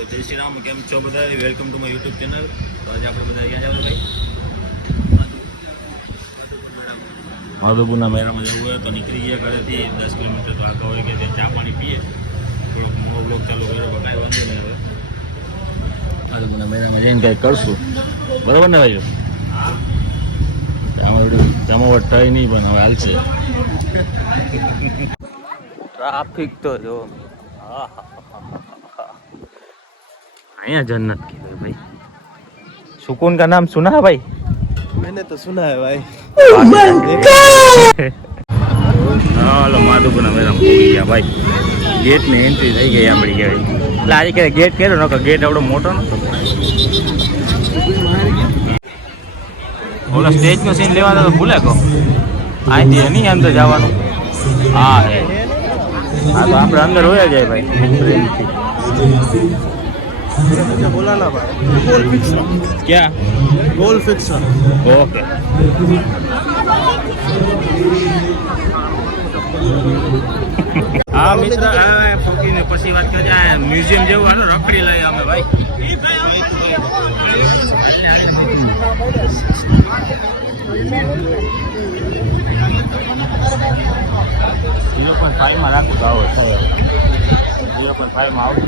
તો જય શ્રી રામ, કેમ છો બધા? Welcome to my YouTube channel. તો આજે આપણે બધા ક્યાં જવાનું ભાઈ? માધવપુરના મેળામાં જવું હોય તો નીકળી ગયા ઘરેથી 10 કિલોમીટર તો આગળ હોય કે ત્યાં ચા પાણી પીએ, થોડોક મોટો બ્લોગ ચાલુ કર્યો, કાંઈ વાંધો નહીં. હવે માધવપુરના મેળામાં જઈને કંઈક કરશું, બરાબર ને ભાઈઓ? જમાવટ થઈ નહીં પણ હવે હાલશે. ટ્રાફિક તો જો અહીંયા जन्नत की है भाई. सुकून का नाम सुना है भाई? मैंने तो सुना है भाई. હાલો માધવપુરના મેળામાં પહોંચી ગયા ભાઈ. ગેટની એન્ટ્રી થઈ ગઈ આપણી કહેવાય. એટલે આજે કે ગેટ કર્યો નકો, ગેટ આવડો મોટો નતો. ઓલા સ્ટેજનો સીન લેવાનો તો ભૂલે કહો. અહીંથી નહીં અંદર જવાનું. હા હે, હા તો આપણે અંદર હોયા જાય ભાઈ. बोला ना भाई, गोल फिक्स. क्या गोल फिक्स. ओके. હા મિત્ર, ફોકીને પછી વાત કરજે. મ્યુઝિયમ જેવું હાલો રખડી લાવી અમે ભાઈ. 0.5 માં રાખું તો આવો 0.5 માં આવું.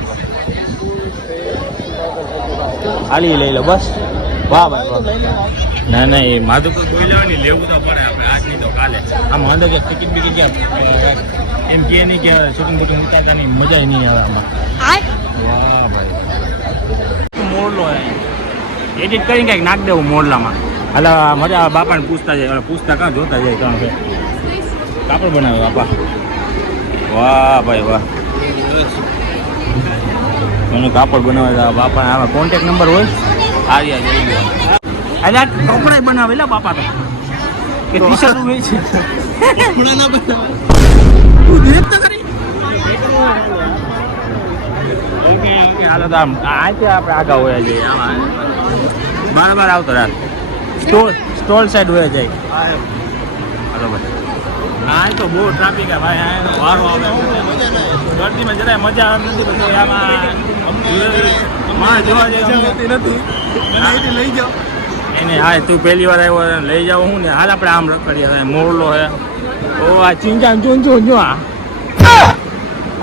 હાલી લઈ લો બસ. વાહ ભાઈ વાહ. ના ના, એ માધવપુર કોઈ લેવાની લેવું તો પડે આપણે, આજ નહીં તો કાલે. આમ અંદર કે ટિકિટ બિકિટ ક્યાં એમ કે નહીં કે શૂટિંગ બુટિંગ ઉતારતા નહીં, મજા નહીં આવે આમાં. વાહ ભાઈ, મોરલો એડિટ કરીને કંઈક નાખ દેવું મોરલામાં. હાલ મજા આવે. બાપાને પૂછતા જાય, પૂછતા કાં જોતા જાય કારણ કે કાપડ બનાવે બાપા. વાહ ભાઈ વાહ, એનું કાપડ બનાવે બાપા. આમાં કોન્ટેક્ટ નંબર હોય. આર્યા જઈ ગયો. અલ્યા કપડા બનાવેલા બાપા તો કે ટી શર્ટ હોય છે. કપડા ના બનાવે તું દેખ તો કરી. ઓકે ઓકે, હાલો તો આથી આપણે આગળ હોય જઈએ. આમાં બાર આવતો રાત સ્ટોલ સાઈડ હોય જાય. હાલો ભાઈ, આ તો બહુ ટ્રાફિક છે ભાઈ. આ વારો આવે ગરદીમાં જરાય મજા આવે નથી. પછી આમાં જોવા જતી નથી. લઈ જાઓ એને. હા તું પહેલી વાર આવ્યો, લઈ જાવ હું ને. હાલ આપણે આમ રખડીએ. મોરલો હે. ઓ આ ચીંચા જો જો જો. આ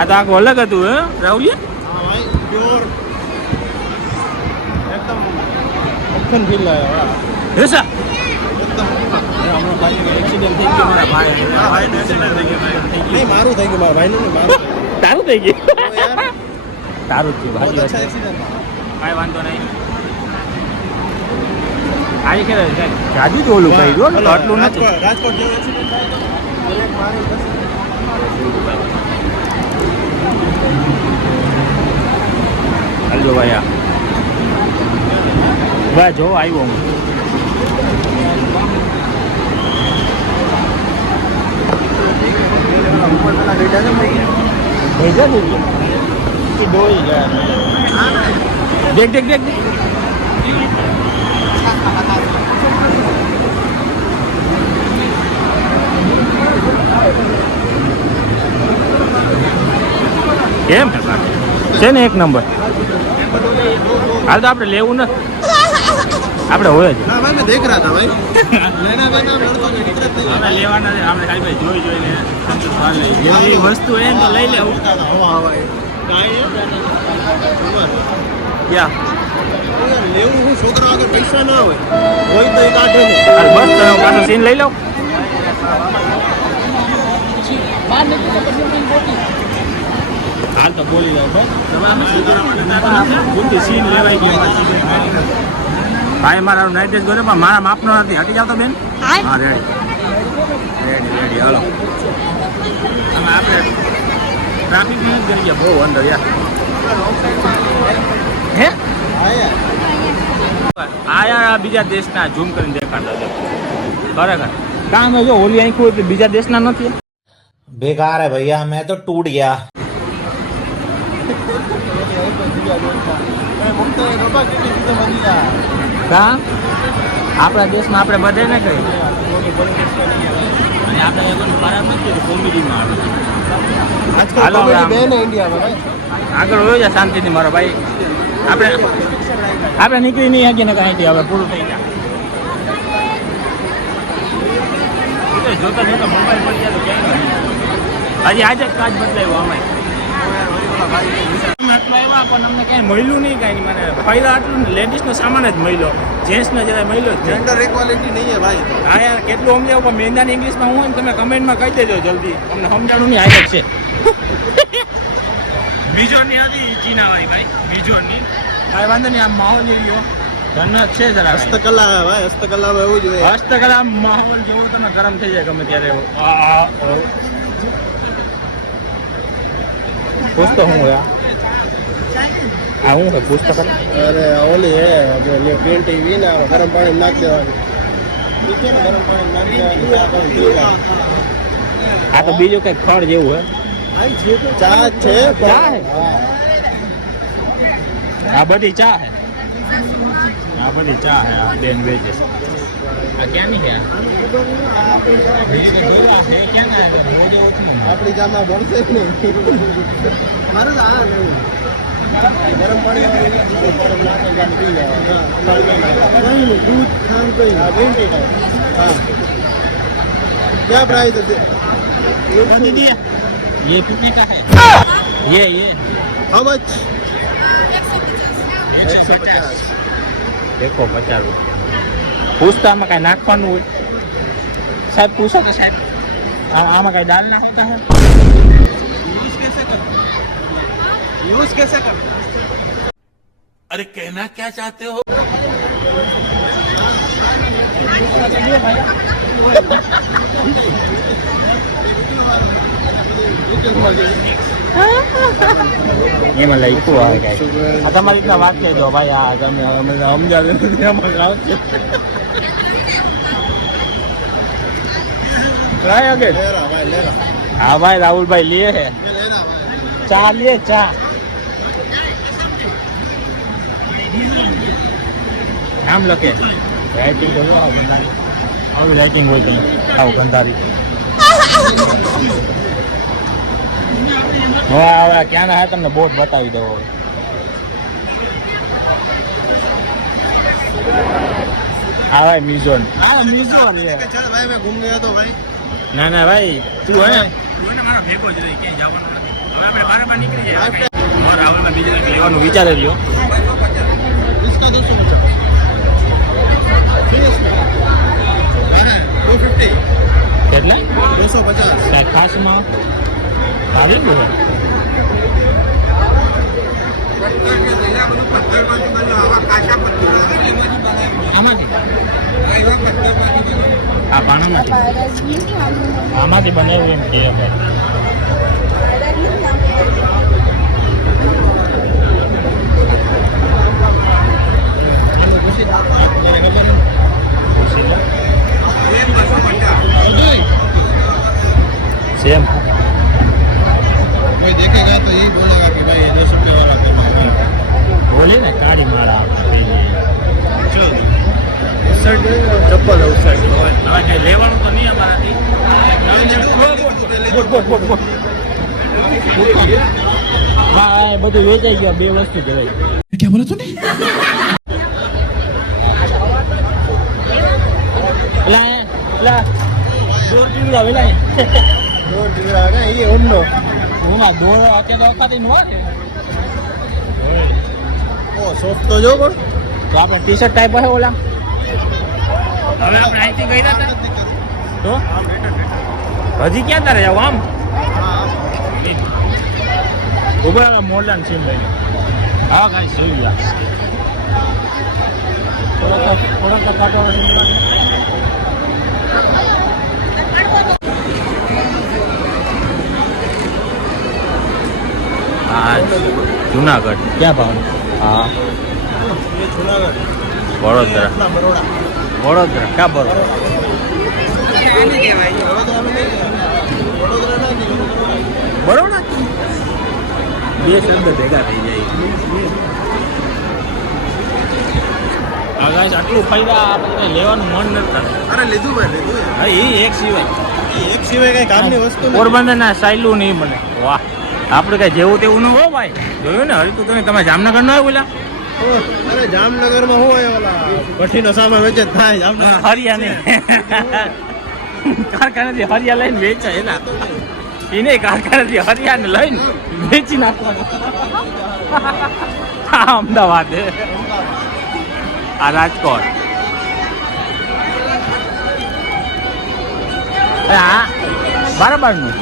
તો આખું અલગ હતું હે રાહુલ. एकदम मक्खन फील आया ऐसा एक्सीडेंट થઈ ગયો મારા ભાઈ એક્સિડન્ટ થઈ ગયો. નહીં મારું થઈ ગયું, મારા ભાઈ નું મારું. તારું થઈ ગયું. તારું જ થયું ભાઈ. અચ્છા એક્સિડન્ટ. કાંઈ વાંધો નહીં. આજે કે જાજુ જ ઓલું કર્યું ને, આટલું નથી. રાજકોટ જેવો એક્સિડન્ટ થાય તો બ્રેક મારી હાલો ભાઈ. ભાઈ જો આવ્યો હું. દેખ દેખ દેખ. કેમ છે ને એક નંબર. હાલ તો આપણે લેવું નથી, આપણે હોય જ. ના ભાઈ મેં દેખ રહ્યા હતા ભાઈ. લેના બેના મળતો ને દીકરા થઈ આપણે લેવાના છે. આપણે ખાલી ભાઈ જોઈ જોઈને જેવી વસ્તુ હોય ને તો લઈ લેવું. હા ભાઈ કાંઈ ક્યાં લેવું હું છોકરા આગળ પૈસા ના હોય તો એ કાઢે નહીં. બસ તમે પાછો સીન લઈ લો. હાલ તો બોલી જાવ ભાઈ. સીન લેવાઈ ગયો ભાઈ. મારા નાઇટ ડ્રેસ ગયો પણ મારા માપનો નથી. હટી જાવ તો બેન. હા રેડી રેડી રેડી. હાલો આપણે ટ્રાફિક નહીં કરી ગયા બહુ અંદર યાર. હે આ યાર બીજા દેશના ઝૂમ કરીને દેખાડતા છે ખરેખર. કામ જો ઓલી આંખું એટલે બીજા દેશના નથી. बेकार है भैया, मैं तो टूट गया. આપણા દેશમાં આપણે બધે ને કહીએ. આપણે ખરાબ નથી, કોમેડીમાં આવે. આજકાલ કોમેડી બેન ઇન્ડિયામાં ભાઈ. આગળ હોય છે શાંતિથી મારો ભાઈ. આપણે નીકળી નહીં શકીએ ને કાંઈથી હવે પૂરું થઈ જાય. જોતા જોતા મોબાઈલ પડી જાય તો ક્યાંય હજી આજે જ કાચ બદલાયો અમે આવ્યા પણ અમને ક્યાંય મળ્યું નહીં કાંઈ મને ફાયદા આટલું લેડીઝનો સામાન જ મળ્યો જેન્ટ્સનો જરાય મળ્યો જ જેન્ડર ઇક્વાલિટી નહીં હે ભાઈ. હા યાર કેટલું સમજાવું પણ મેંદાની ઇંગ્લિશમાં હું હોય ને તમે કમેન્ટમાં કહી દેજો જલ્દી અમને સમજાણું નહીં આયત છે બીજોની હતી ચીનાવાળી ભાઈ બીજોની કાંઈ વાંધો નહીં આ માહોલ લઈ ગયો ધનત છે જરા હસ્તકલા હે ભાઈ, હસ્તકલામાં એવું જ હોય. હસ્તકલા માહોલ જેવો તમે ગરમ થઈ જાય ગમે ત્યારે પુસ્તક શું હોય આ શું છે પુસ્તક અરે ઓલી હે જે પેન્ટ એવી ને ગરમ પાણી નાખી દેવાની. ગરમ પાણી નાખી દેવાની. આ તો બીજું કઈક ફળ જેવું હે ચા છે. ચા હે? આ બધી ચા હે આ બધી ચા હે આ બેન વેચે છે આ ક્યાંની છે આપણી ચામાં ભરશે જ નહીં. મારે તો આ નહીં. ગરમ પાણી પી લેવાનું. દૂધ ખાંડ કઈ હા. क्या प्राइस है? दीदी ये कितने का है ये हाउ मच? 150 देखो 50 रुपया पूछता आमा कहीं नाखવાનું હોય સાહેબ પૂછો તો સાહેબ આમાં કઈ દાલ ના હોતા है यूज कैसे कर? अरे कहना क्या चाहते हो? એમાં લખ્યું આવે કાંઈ આ તમારી રીતના વાત કહી દો ભાઈ આ તમે સમજાવે એમાં આવશે ભાઈ અગે ले रहा भाई, ले रहा. હા ભાઈ રાહુલભાઈ લે હે ले रहा भाई. ચા લે ચા નામ લખે રાઇટિંગ કરો આવી રાઇટિંગ હોય તો આવું ગંધારી હવે ક્યાં ના તમને બોર્ડ બતાવી દો હા ભાઈ મ્યુઝિયમ હા મ્યુઝિયમ चल भाई मैं घूम गया तो भाई. ના ના ભાઈ તું હે મારો ભેગો જ રહી ક્યાંય જવાનું નથી હવે આપણે બરાબર નીકળી જાય મારા રાહુલમાં બીજા કંઈક લેવાનું વિચારે રહ્યો इसका 200 मीटर. हाँ 250. કેટલા 250. કાંઈ ખાસમાં આવી ગયું આમાંથી આ પાનામાંથી આમાંથી બનાવ્યું એમ કે सेम कोई देखेगा तो यही बोलेगा कि भाई ये 200 रुपये वाला तो बोले ना काड़ी मारा उस साइड चप्पल है उस साइड. હવે કઈ લેવાનું તો નહીં અમારાથી હા બધું વેચાઈ ગયું 2 વસ્તુ કહેવાય क्या बोला तूने? પેલા દોર ટીવડા વેલાય दो टिकड़ा है ये उन्नो. હું દોર અત્યારે વખતે નો ओ सॉफ्ट तो जो પણ તો આપણે ટી શર્ટ ટાઈપ હે ઓલા હવે આપણે અહીંથી ગયા હતા તો હજી ક્યાં તારે જાવ આમ ઉભા મોડલાન સીમ લઈને હા કાંઈ સીમ ગયા થોડા કાંટો હા જુનાગઢ ક્યાં ભાવ હા ये जूनागढ़ વડોદરા अपना बड़ौदा. વડોદરા ક્યાં બરોબર वडोदरा में नहीं वडोदरा ना नहीं બરોબર બે શબ્દ ભેગા થઈ જાય હા ગાઈસ આટલું ફાયદા આપણે લેવાનું મન નથી થતું અરે લીધું ભાઈ લીધું. હા એ એક સિવાય એ એક સિવાય કઈ કામની વસ્તુ નથી. પોરબંદરના સાયલું નહીં મળે વાહ આપણે કઈ જેવું તેવું ન હો ભાઈ જોયું ને હરી તું તમે જામનગર ન આવ્યું બોલા અરે જામનગરમાં હું આવ્યો ઓલા ભઠ્ઠીનો સામાન વેચે થાય જામનગર હરિયા ને કારખાનેથી હરિયા લઈને વેચાય એના એને કારખાનેથી હરિયાને લઈને વેચી નાખવાનું આ અમદાવાદ આ રાજકોટ હા બરાબર નું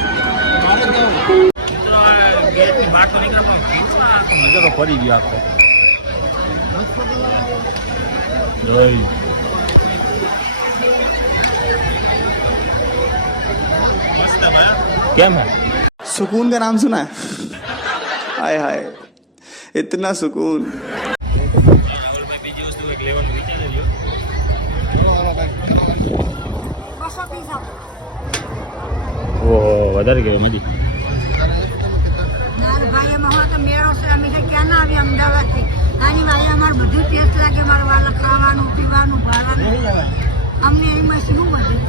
નજરો ફરી ગયો આખો क्या है सुकून का नाम सुना है हाय हाय इतना सुकून વધારે ગયો મજી ભાઈ એમાં હોય તો મેળો છે અમે ક્યાં ના આવી અમદાવાદથી આની વાળી અમારું બધું ટેસ્ટ લાગે મારું વાળા ખાવાનું પીવાનું ભાડવાનું અમને એમાં શું બધું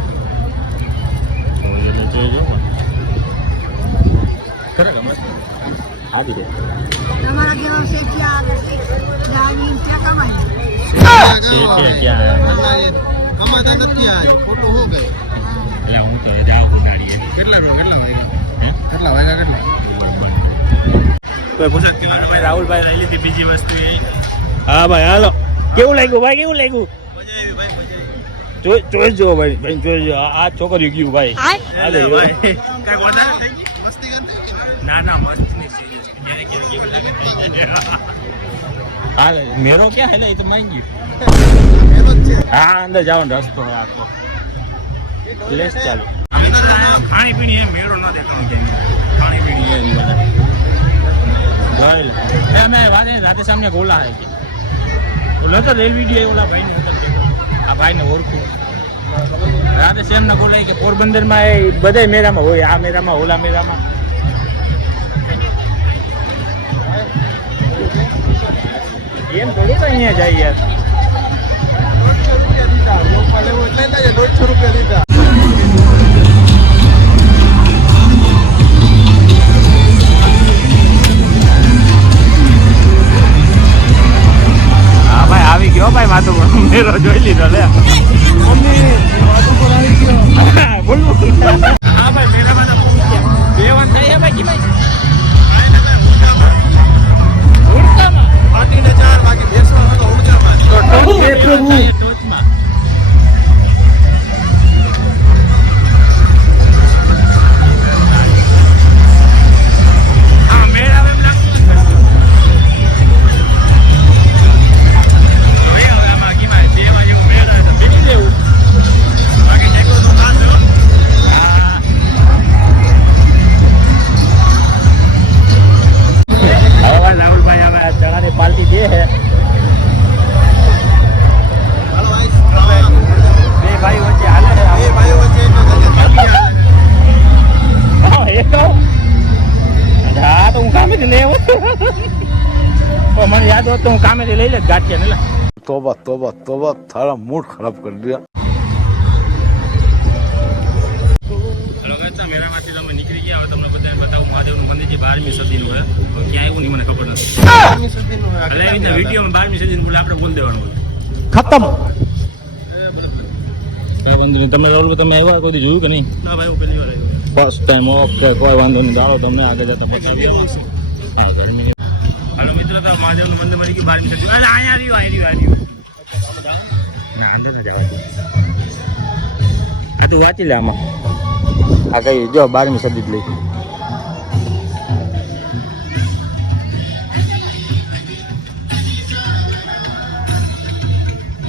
તમારા જેવા શેઠિયા જાણી ત્યાં કમાય કમાતા નથી આ ખોટું શું કહે એટલે હું તો જાઉં ગાડીએ કેટલા વાગ્યા રાહુલભાઈ લઈ લીધી બીજી વસ્તુ એ હા ભાઈ હાલો કેવું લાગ્યું ભાઈ કેવું લાગ્યું ચોઈસ જો ભાઈ ભાઈ ચોઈસ જો આ છોકરીઓ ગયું ભાઈ ના ના મસ્ત હા મેરો ક્યાં હે એ તો માંગી હા અંદર જવાનો રસ્તો આખો લેસ ચાલુ ખાણી પીણી એ મેળો ન દેખાણો ખાણી પીણી मैं राधे सामने बोला है तो रेल वीडियो ओला भाई ने आ भाई ने ओरखू राधे श्याम ने बोला कि पोरबंदर में बधाय मेरा में होय आ मेरा में ओला मेरा में एम थोड़ी तो अहीं जाए यार 150 રૂપિયા દીધા આવી ગયો ભાઈ માતો મેરો જોઈ લીધો લે મમ્મી માતો પર આવી ગયો બોલ હા ભાઈ મેરામાં તો બેવન થઈ હે ભાઈ કી ભાઈ ઉડતામાં 4 વાગે બેસવાનો તો ઉડતામાં તો ટોચ હે પ્રભુ ટોચમાં આ મેરા એમ લાગતું पार्टी दे है बे भाई वच्चे हाले है એ ભાઈઓ વચ્ચે हां एक तो હા તો હું કામેથી લઈ આવું તો મને યાદ હોત તો હું કામેથી લઈ લે ગાંઠિયા ને લે तोबा तोबा तोबा थारा मूड खराब कर दिया હેલો ગાઈસ મેરામાંથી તમે નીકળી ગયા હવે તમને બધાને બતાવું મહાદેવનું મંદિર જે 12મી સદીનું છે ક્યાં આવ્યું નહીં મને ખબર નથી 12મી સદીનું હોય એટલે એવી વિડીયોમાં 12મી સદીનું બોલે આપણે બોલ દેવાનું હોય खत्म કઈ વાંધો નહીં તમે રાહુલ તમે આવ્યા કોઈ દી જોયું કે નહીં ના ભાઈ હું પહેલી વાર આવ્યો ફર્સ્ટ ટાઈમ ઓકે કોઈ વાંધો નહીં દાડો તમને આગળ જતા બતાવી હા ધર્મી હાલો મિત્રો તો મહાદેવનું મંદિર મળી ગયું 12મી સદી અરે અહીંયા આવ્યું ના અંદર જ આવ્યો આ તું વાંચી લે આમાં આ કઈ જો 12મી સદી જ લઈ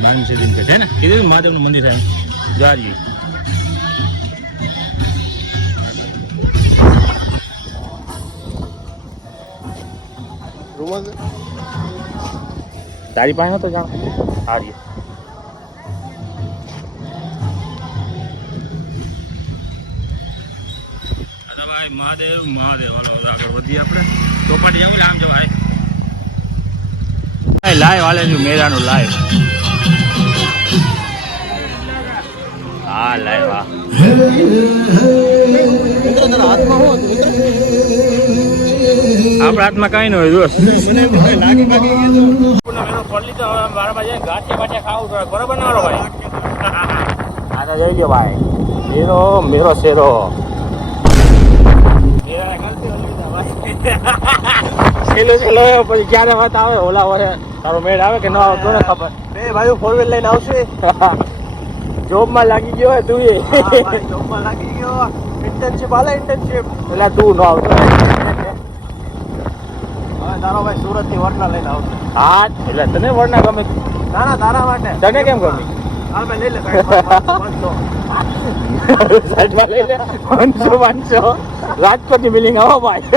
12મી સદી છે ને કીધું મહાદેવનું મંદિર છે દ્વારજી રૂમ તારી પાસે નતો જાણ હારી ભાઈ મહાદેવ મહાદેવ હાલો આગળ વધીએ આપણે ચોપાટી જાવ આમ જવાય લાઈવ હાલે છે મેરાનું લાઈવ હા લાઈવ હા આપણા હાથમાં કઈ ન હોય દોસ્ત મને લાગી ફોન લીધો હવે મારા પાસે ગાંઠિયા બાઠિયા ખાવું પડે બરોબર ના ઓલો ભાઈ આ તો જોઈ લ્યો ભાઈ મેરો શેરો છેલ્લો પછી ક્યારે વાત આવે ઓલા વરે તારો મેળ આવે કે ન આવતો ને ખબર બે ભાઈઓ ફોર વ્હીલ લઈને આવશે જોબમાં લાગી ગયો હોય તું જોબમાં લાગી ગયો ઇન્ટર્નશિપ હાલે ઇન્ટર્નશિપ એટલે તું ન આવતો હવે તારો ભાઈ સુરત થી વરના લઈને આવશે હા એટલે તને વરના ગમે ના ના તારા માટે તને કેમ ગમે હાલ મેં લઈ લે સાઈડ સાઈડમાં લઈ લે 500 રાજકોટની બિલ્ડિંગ આવો ભાઈ